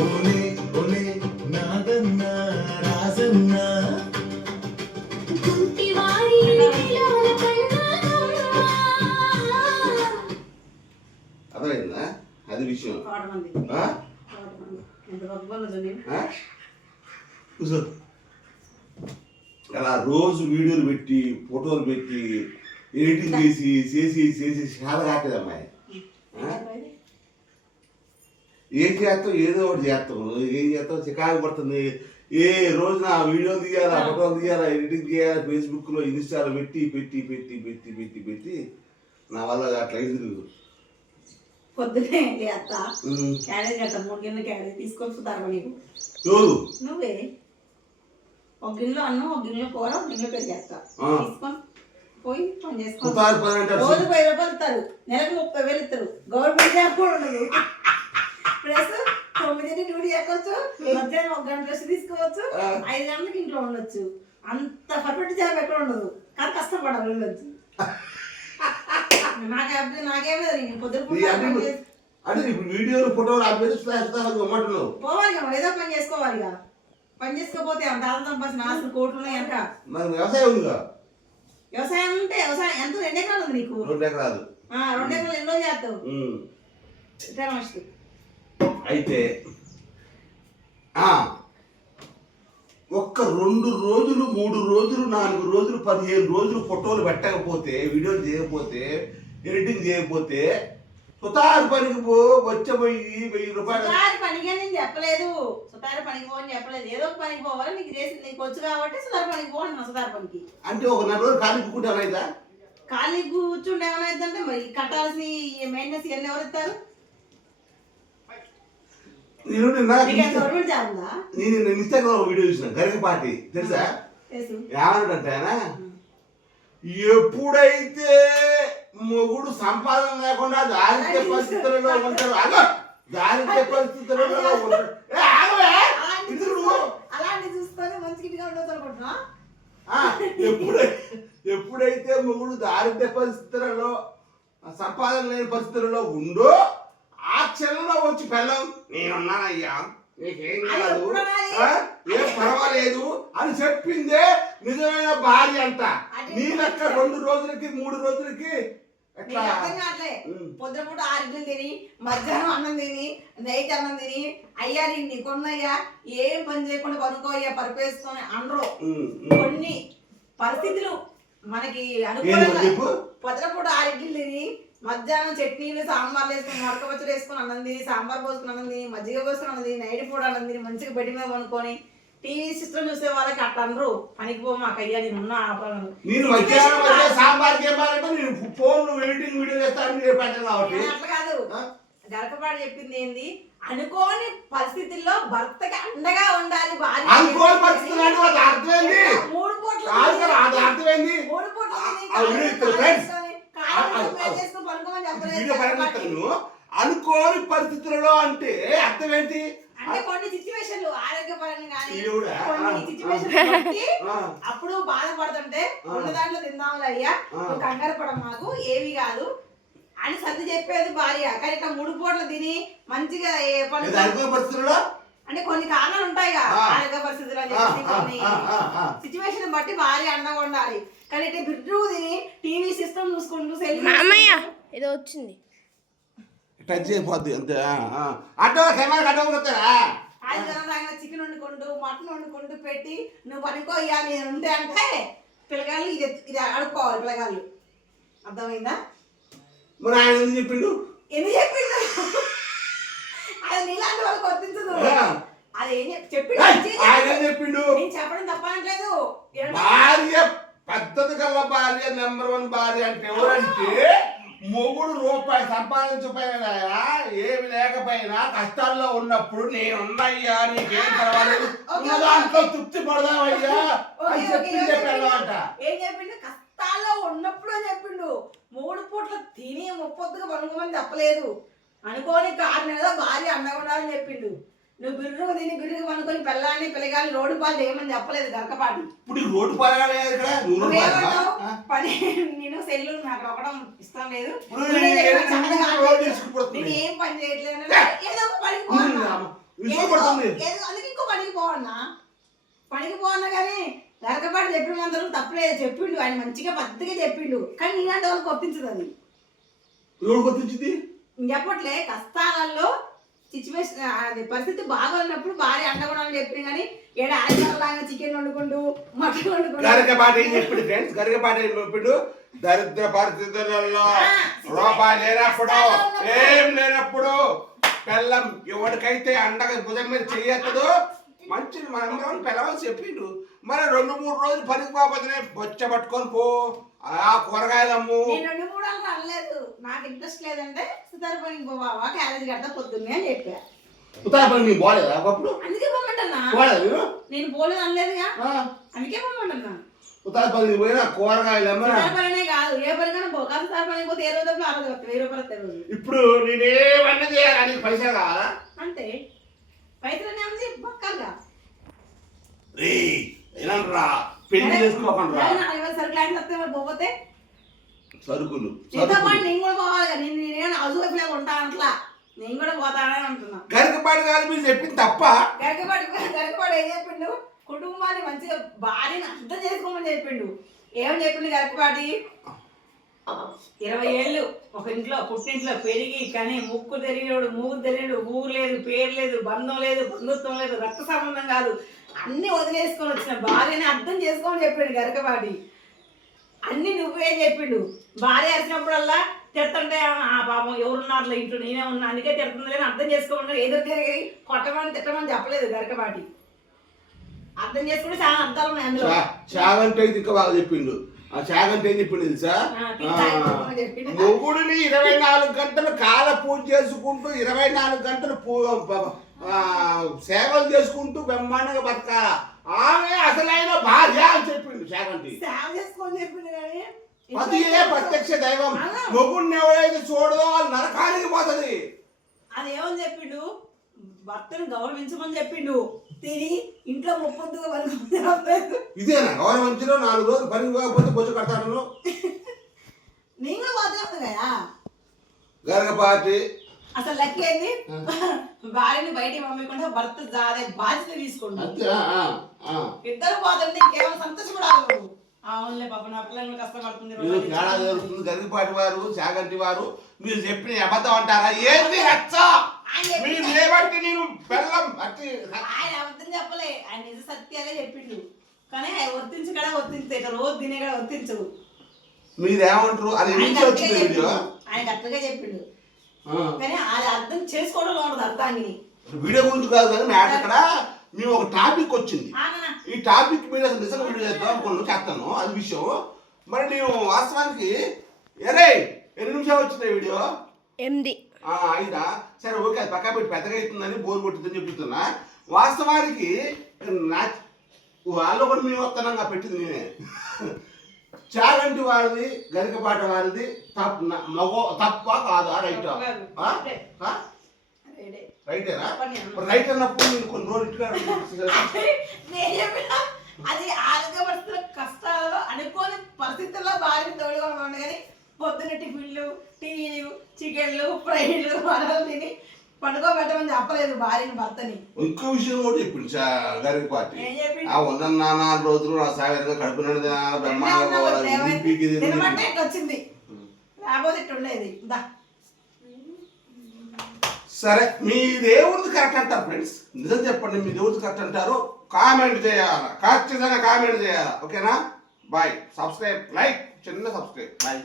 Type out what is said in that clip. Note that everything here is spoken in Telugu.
ఓలే ఓలే నాగన్న రాజన్న అర్థమైందా అది విషయం. కూర్చో. అలా రోజు వీడియోలు పెట్టి ఫోటోలు పెట్టి ఎడిటింగ్ చేసి చేసి చేసి చాలా కాలేదు అమ్మాయి. ఏం చేస్తావు, ఏదో ఒకటి చేస్తావు. ఏం చేస్తావు, చికాకు పడుతుంది. ఏ రోజున వీడియో తీయాలా, ఫోటోలు తీయాలా, ఎడిటింగ్ చేయాలా, ఫేస్బుక్లో ఇన్స్టాలో పెట్టి పెట్టి పెట్టి పెట్టి పెట్టి పెట్టి నా వల్ల అట్లా అయింది. పొద్దునే అత్త క్యారేజ్ కట్ట 3 గిన్నె క్యారేజ్ తీసుకొచ్చుతారు నీకు. నువ్వే ఒక గిన్నెలో అన్నం, ఒక గిన్నెలో కూర, ఒక గిన్నెలో పెరిగేస్తా తీసుకొని పోయి పని చేసుకో. రోజు 10 రూపాయలు ఇస్తారు, నెలకు 30,000 ఇస్తారు. గవర్నమెంట్ జాబ్ కూడా ఉండదు. ప్లస్ 9 డ్యూటీ ఎక్కొచ్చు, మధ్యాహ్నం 1 గంట రెస్ట్ తీసుకోవచ్చు, 5 గంటలకు ఇంట్లో ఉండొచ్చు. అంత పర్ఫెక్ట్ జాబ్ ఎక్కడ ఉండదు, కానీ కష్టపడాలి వెళ్ళొచ్చు. వీడియోలు ఫోటోలు పోవాలి మరి, ఏదో పని చేసుకోవాలి. పని చేసుకోపోతే అంత సంపాదించిన ఆస్తులు కోట్లు ఉన్నాయి. అంట వ్యవసాయం ఉందిగా. వ్యవసాయం ఉంటే వ్యవసాయం ఎంత 2 ఎకరాలు ఉంది నీకు. 2 ఎకరాలు 2 ఎకరాలు ఎన్నో చేస్తావు. అయితే ఒక్క 2 రోజులు 3 రోజులు 4 రోజులు 15 రోజులు ఫోటోలు పెట్టకపోతే, వీడియోలు చేయకపోతే, ఎడిటింగ్ చేయకపోతే సుతారు పనికి వచ్చపోయి 1000 రూపాయలు. సుతారు పనికి నేను చెప్పలేదు, సుతారు పనికి పోని చెప్పలేదు. ఏదో పనికి పోవాలి, నీకు చేసి నీకు వచ్చు కాబట్టి సుతారు పనికి పోవాలి. సుతారు పనికి అంటే ఒక 4 రోజులు ఖాళీ కూర్చుంటే ఏమైందా? ఖాళీ కూర్చుంటే ఏమైందంటే మరి కట్టాల్సి మెయింటెనెన్స్ ఇవన్నీ ఎవరు ఇస్తారు? నేను ఇన్స్టాగ్రామ్ వీడియో చూసిన గరికపాటి తెలుసా? ఏమన్నాడంటే ఆయన, ఎప్పుడైతే మొగుడు సంపాదన లేకుండా దారిద్ర్య పరిస్థితులలో ఉంటారు, దారిద్ర్య పరిస్థితులలో ఉంటారు. ఎప్పుడైతే మొగుడు దారిద్ర్య పరిస్థితులలో, సంపాదన లేని పరిస్థితులలో ఉందో ఆ క్షణంలో వచ్చి పెళ్ళం నేనున్నానయ్యా, నీకేం కాదు, ఏం పర్వాలేదు అని చెప్పిందే నిజమైన భార్య అంట. నీ లెక్క 2 రోజులకి 3 రోజులకి పొద్దుపూట 6 ఇడ్లీలు తిని, మధ్యాహ్నం అన్నం తిని, నైట్ అన్నం తిని, అయ్యా నీ కొన్నయ్యా ఏం పని చేయకుండా పనుకోయ్యా పరిపేసుకొని అనరు. కొన్ని పరిస్థితులు మనకి అనుకూలంగా పొద్దుపూట 6 ఇడ్లీలు తిని, మధ్యాహ్నం చట్నీలు సాంబార్లు వేసుకొని, మడక పచ్చడి వేసుకొని అన్నం తిని, సాంబార్ పోసుకుని అన్నం తిని, మజ్జిగ పోసుకుని అన్నం తిని, నైట్ పూట అన్నం తిని, మంచిగా బెడ్ మీద కొనుక్కొని టీవీ సిస్టమ్ చూసే వాళ్ళకి అట్లా అనరు. పనికి పో మాకు అయ్యా నేను ఉన్నా ఆపాలను. అట్లా కాదు. గరకపాడు చెప్పింది ఏంది, అనుకోని పరిస్థితుల్లో భర్తకి అండగా ఉండాలి భార్య. 3 పూట్ల అనుకోని పరిస్థితులలో అంటే అర్థం ఏంటి? అంటే కొన్ని సిచ్యువేషన్లు ఆరోగ్యపరంగా కానీ కొన్ని సిచ్యువేషన్ అప్పుడు బాధపడుతుంటే ఉన్న దాంట్లో తిందాములే అయ్యా, కంగారు పడ మాకు ఏవి కాదు అని సర్ది చెప్పేది భార్య. కానీ ఇట్లా 3 పూటలు తిని మంచిగా పరిస్థితుల్లో అంటే కొన్ని కారణాలు ఉంటాయిగా, ఆరోగ్య పరిస్థితులు అని చెప్పి కొన్ని సిచ్యువేషన్ బట్టి భార్య అండగా ఉండాలి. కానీ ఇట్లా బిడ్డు తిని టీవీ సిస్టమ్ చూసుకుంటూ ఏదో వచ్చింది టచ్ అయిపోద్ది అంతే. Addo camera అడ్డవుతారా? చికెన్ వండుకుంటూ మటన్ వండుకుంటూ పెట్టి నువ్వు పనుకో అయ్యా నేను ఉంటే అంటే పిల్లగాళ్ళు ఇది అడుక్కోవాలి. పిల్లగాళ్ళు అర్థమైందా? మరి ఆయన ఎందుకు చెప్పిండు? ఎందుకు చెప్పిండు? అది నీలాంటి వాళ్ళకి వర్తించదు. అది చెప్పిండు. నేను చెప్పడం తప్పనట్లేదు. భార్య పద్ధతి గల భార్య, నెంబర్ 1 భార్య అంటే ఎవరంటే మొగుడు రూపాయి సంపాదించకపోయినా ఏమి లేకపోయినా కష్టాల్లో ఉన్నప్పుడు నేను ఉన్నాయ్యా, నీకేం పర్వాలేదు, దాంట్లో తృప్తి పడదామయ్యా అని చెప్పంట. ఏం చెప్పిండు? కష్టాల్లో ఉన్నప్పుడు అని చెప్పిండు. 3 పూట్ల తిని 30 పనుకోమని చెప్పలేదు. అనుకోని 6 నెలల భార్య అండగా ఉండాలని చెప్పిండు. నువ్వు బిర్రుగా తిని బిర్రుగా పనుకొని పిల్లాన్ని పిల్లగాని రోడ్డు పాలు చేయమని చెప్పలేదు గరకపాటి. ఇప్పుడు ఈ రోడ్డు పాలగా ఇక్కడ నువ్వేమంటావు? పని నేను సెల్లు నాకు ఒకడం ఇష్టం లేదు. ఇప్పుడు నేనే నేను చెప్పిన చక్కగా రోడ్డు వేసుకుపోతుంది. నేను ఏం పని చేయట్లేదు అంటే ఏదో ఒక పనికి పోవన్నా. అందుకే ఇంకో పనికి పోవన్నా. పనికి పోవన్నా కానీ గరకపాటి చెప్పిన మందరం తప్పలేదు చెప్పిండు. ఆయన మంచిగా పద్ధతిగా చెప్పిండు. కానీ నీలాంటి వాళ్ళకి ఒప్పించదు అది. ఎవరు గుర్తించింది చెప్పట్లే కష్టాలలో సిచ్యువేషన్ అది పరిస్థితి బాగున్నప్పుడు భార్య అండకూడదని చెప్పింది. కానీ ఏడా ఆదివారం చికెన్ వండుకుంటూ మటన్ వండుకుంటూ గరికపాటి ఏం చెప్పిండు ఫ్రెండ్స్? గరికపాటి ఏం చెప్పిండు? దరిద్ర పరిస్థితులలో రూపాయి లేనప్పుడు ఏం లేనప్పుడు పిల్లం ఎవరికైతే అండగా భుజం మీద చేయత్తదో మంచిది మనం పిల్లవని చెప్పిండు. మరి 2-3 రోజులు పనికి పోతే బొచ్చ పట్టుకొని పో ఆ కూరగాయలమ్ము. నేను 2-3 రోజులు అనలేదు. నాకు ఇంట్రెస్ట్ లేదంటే సుతార పనికి పోవా క్యారేజ్ కడతా పొద్దున్నే అని చెప్పా. సుతార పని మీకు పోలేదా ఒకప్పుడు? అందుకే పొమ్మంటన్నా. పోలేదు నేను పోలేదు అనలేదుగా, అందుకే పొమ్మంటన్నా. సుతార పనికి పోయినా కూరగాయలమ్మ. సుతార పనే కాదు ఏ పనికైనా పో. కాదు సుతార పనికి పోతే ఏ రోజు ఆ రోజు 1000 రూపాయలు తెరవదు. ఇప్పుడు నేనేమన్నా చేయాలి? పైసలు కావాలా? అంతే పైసలు ఏమని పక్కగా ఏనరా పెళ్లి చేసుకోకుండా సరుకులు ఆయన తప్పే పోతే సరుకులు నేను కూడా పోవాలి కదా. నేనేమో హౌస్ వైఫ్ లాగా ఉంటా అట్లా నేను కూడా పోతానని అంటున్నా. గరికపాటి గారు మీరు చెప్పింది తప్ప. గరికపాటి ఏం చెప్పిండు? కుటుంబాన్ని మంచిగా భార్యని అర్థం చేసుకోమని చెప్పిండు. ఏమని చెప్పిండు గరికపాటి? 20 ఏళ్ళు ఒక ఇంట్లో పుట్టింట్లో పెరిగి కానీ ముక్కు తెలియడు మూగు తెలియడు ఊరు లేదు పేరు లేదు బంధం లేదు బంధుత్వం లేదు రక్త సంబంధం కాదు అన్ని వదిలేసుకొని వచ్చిన భార్యని అర్థం చేసుకోమని చెప్పిండు గరికపాటి. అన్ని నువ్వేం చెప్పిండు? భార్య వచ్చినప్పుడల్లా తిడుతుంటే ఆ పాపం ఎవరున్నారు ఇంట్లో నేనే ఉన్నా అందుకే తిడుతుంది అని అర్థం చేసుకోమని ఎదురు తిరిగి కొట్టమని తిట్టమని చెప్పలేదు గరికపాటి. అర్థం చేసుకుంటే చాలా అర్థాలు ఉన్నాయి అందులో. చాగంటే ఇంకా బాగా చెప్పిండు. ఆ చాగంటే ఏం చెప్పిండు తెలుసా? మొగుడిని 24 గంటలు కాల పూజ చేసుకుంటూ 24 గంటలు సేవలు చేసుకుంటూ బ్రహ్మాండంగా బతకాల ఆమె అసలైన భార్య అని చెప్పిండు చాగంటి. సేవ చేసుకొని చెప్పిండు కానీ పతియే ప్రత్యక్ష దైవం. మొగుడిని ఎవరైతే చూడదో వాళ్ళు నరకానికి పోతుంది. అదేమని చెప్పిండు? భర్తను గౌరవించమని చెప్పిండు. తిని ఇంట్లో ముప్పొద్దుగా పనుకుంటున్నాడు. ఇదేనా గౌరవించడం? 4 రోజులు పనికి పోకపోతే బొచ్చు కడతాను. నేను కూడా పోతున్నాను కదా. గరకపాటి అసలు లెక్క ఏంది? భార్యని బయటికి పంపకుండా భర్త జాదే బాధ్యత తీసుకుంటాడు. ఇద్దరు పోతుంటే ఇంకేమైనా సంతోషపడాలి. అవునులే పాప నా పిల్లలు కష్టపడుతుంది. గరికపాటి వారు చాగంటి వారు మీరు చెప్పిన అబద్ధం అంటారా? ఏంది నేను బెల్లం ఆయన అబద్ధం చెప్పలే. ఆయన నిజ సత్యాలే చెప్పిండు. కానీ వర్తించు కూడా వర్తించే రోజు తినే కూడా వర్తించవు. మీరేమంటారు? అది వచ్చింది వీడియో ఆయన కరెక్ట్గా చెప్పిండు. కానీ అది అర్థం చేసుకోవడం ఉండదు అర్థాన్ని. వీడియో గురించి కాదు కానీ మ్యాటర్ ఇక్కడ మేము ఒక టాపిక్ వచ్చింది. ఈ టాపిక్ మీద అసలు నిజంగా వీడియో చేద్దాం అనుకున్నాను, చేస్తాను అది విషయం. మరి నేను వాస్తవానికి 2 నిమిషాలు వచ్చింది వీడియో 8 అయినా సరే ఓకే అది పక్కా పెట్టి పెద్దగా అవుతుందని బోర్ కొట్టిందని చెప్తున్నా. వాస్తవానికి వాళ్ళు కూడా మేము వస్తున్నాగా పెట్టింది నేనే. చాగంటి వారిది గరికపాటి వారిది తప్ప కాదా? రైటా? రైటేనా? రైట్ అన్నప్పుడు నేను కొన్ని రోజులు ఇటుగా అది ఆరోగ్య పరిస్థితుల కష్టాలలో అనుకోని పరిస్థితుల్లో భార్య తోడుగా ఉండే కానీ పొద్దున్న టిఫిన్లు టీలు చికెన్లు ఫ్రైలు వడలు తిని పండుకోబెట్టమని చెప్పలేదు భార్యని భర్తని. ఇంకో విషయం కూడా చెప్పింది గరికపాటి. ఉన్న 4 రోజులు నా సాగరంగా కడుపునది వచ్చింది లేకపోతే ఇట్టు ఉండేది. సరే మీ దేవుడిది కరెక్ట్ అంటారు ఫ్రెండ్స్, నిజం చెప్పండి. మీ దేవుడిది కరెక్ట్ అంటారు, కామెంట్ చేయాలా, ఖచ్చితంగా కామెంట్ చేయాలా. ఓకేనా? బాయ్. సబ్స్క్రైబ్, లైక్, చిన్న సబ్స్క్రైబ్. బాయ్.